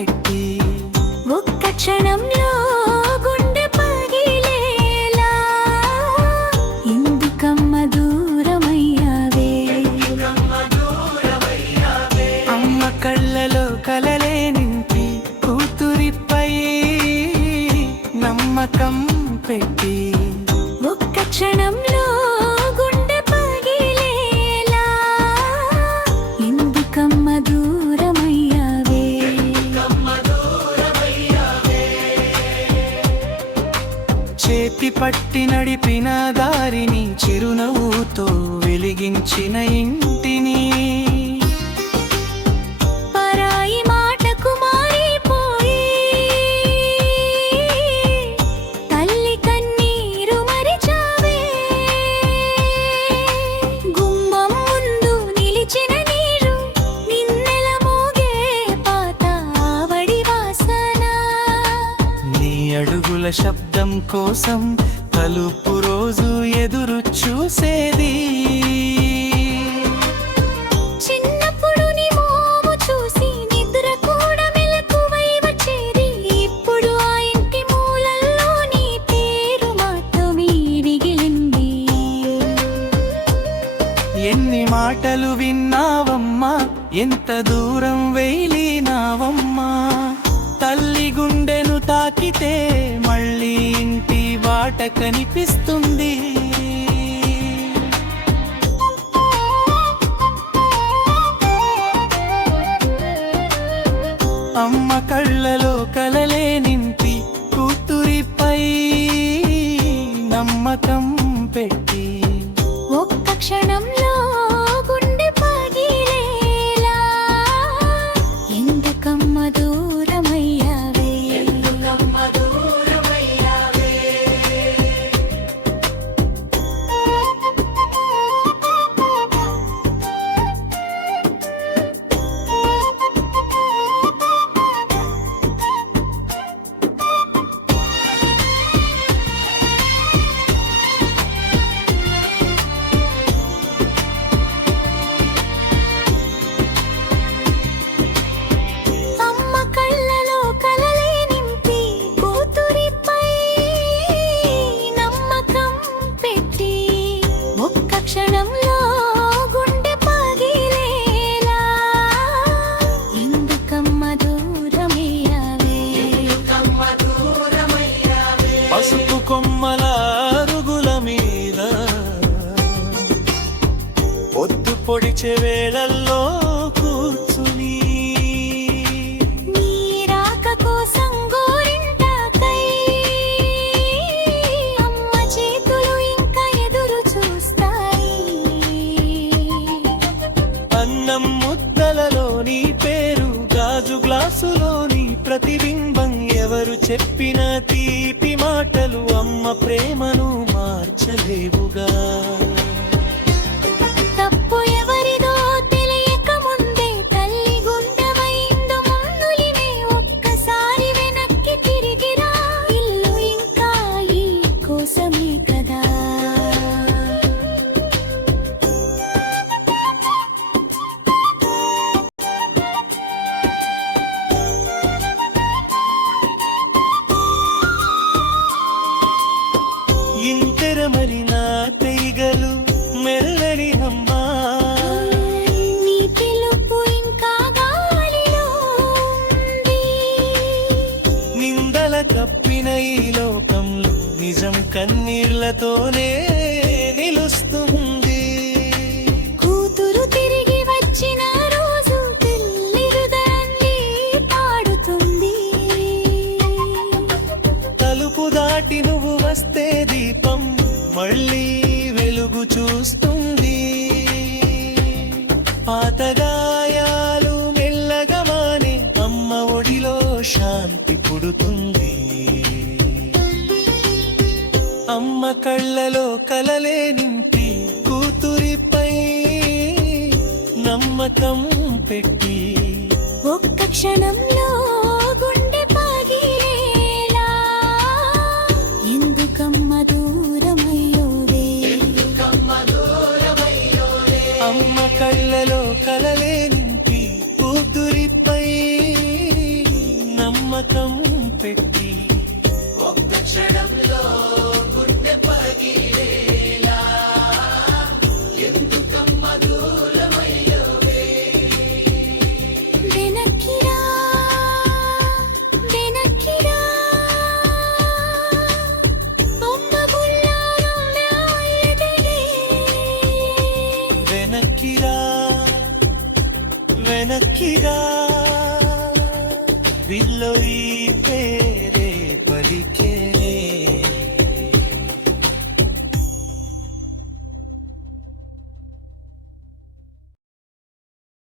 పెట్టి ఒక్క క్షణంలో గుండె పగిలేలా ఎందుకమ్మ దూరమయ్యావే అమ్మ కళ్ళలో కలలే నింపి కూతురిపై నమ్మకం పెట్టి ఒక్క క్షణంలో గుండె పగిలేలా ఎందుకమ్మ దూరమయ్యావే చేతి పట్టి నడిపిన దారిని చిరునవ్వుతో వెలిగించిన ఇంటిని పరాయి మాటకు మారిపోయి తల్లి కన్నీరు మరిచావే గుమ్మం ముందు నిలిచిన నీరు నిన్నెల మోగే పాత ఆవడి వాసన నీ అడుగుల శబ్దం కోసం తలుపు రోజు ఎదురు చూసేది చిన్నప్పుడు నీ మోము చూసి నిద్ర కూడా మెలకువై వచ్చేది ఇప్పుడు ఆ ఇంటి మూలల్లో నీ పేరు మాత్రమే మిగిలింది ఎన్ని మాటలు విన్నావమ్మా ఎంత దూరం వెళ్లినావమ్మా తల్లి గుండెను తాకితే మళ్ళీ ఇంటి బాట కనిపిస్తుంది అమ్మ కళ్ళలో కలలే నింపి కూతురిపై నమ్మకం పెట్టి ఒక్క క్షణంలో గుండె పగిలేలా ఎందుకమ్మ దూరమయ్యావే అమ్మ కళ్ళలో కలలే నింపి కూతురిపై నమ్మకం పెట్టి ఒక్క క్షణంలో గుండె పగిలేలా ఎందుకమ్మ దూరమయ్యావే పసుపు కొమ్మల అరుగుల మీద పొద్దు పొడిచే వేళల్లో కూర్చుని నీ రాక కోసం గోరింటాకై అమ్మ చేతులు ఇంకా ఎదురు చూస్తాయి అన్నం ముద్దలలో నీ పేరు గాజు గ్లాసులోని ప్రతిబింబం ఎవరు చెప్పిన తీపి మాటలు అమ్మ ప్రేమను మార్చలేవుగా తప్పు ఎవరిదో తెలియక ముందే తల్లి గుండెవైందో ముందులినే ఒక్కసారి వెనక్కి తిరిగిరా ఇల్లు ఇంకా ఈ కోసమే కదా ఇంతెరమరిన తీగలు మెల్లడి అమ్మా నీ పిలుపు ఇంకా గాలిలో ఉంది నిందల కప్పిన ఈ లోకంలో నిజం కన్నీళ్లతోనే నిలుస్తుంది కూతురు తిరిగి వచ్చిన రోజు తల్లి హృదయాన్ని పాడుతుంది తలుపు దాటి నువ్వు వస్తే దీపం మళ్ళీ వెలుగు చూస్తుంది పాత గాయాలు మెల్లగా మానే అమ్మ ఒడిలో శాంతి పుడుతుంది అమ్మ కళ్ళలో కలలే నింపి కూతురిపై నమ్మకం పెట్టి ఒక్క క్షణంలో గుండె పగిలేలా ఎందుకమ్మ దూరమయ్యోవే అమ్మ కళ్ళలో కలలే నింపి కూతురిపై క్షణంలో గుండె పగిలేలా ఎందుకమ్మ దూరమయ్యవే వెనక్కిరా వెనక్కిరా బొమ్మ బుల్లారం ఎదిగే వెనక్కిరా వెనక్కిరా వీళ్ళో ఈ పేరే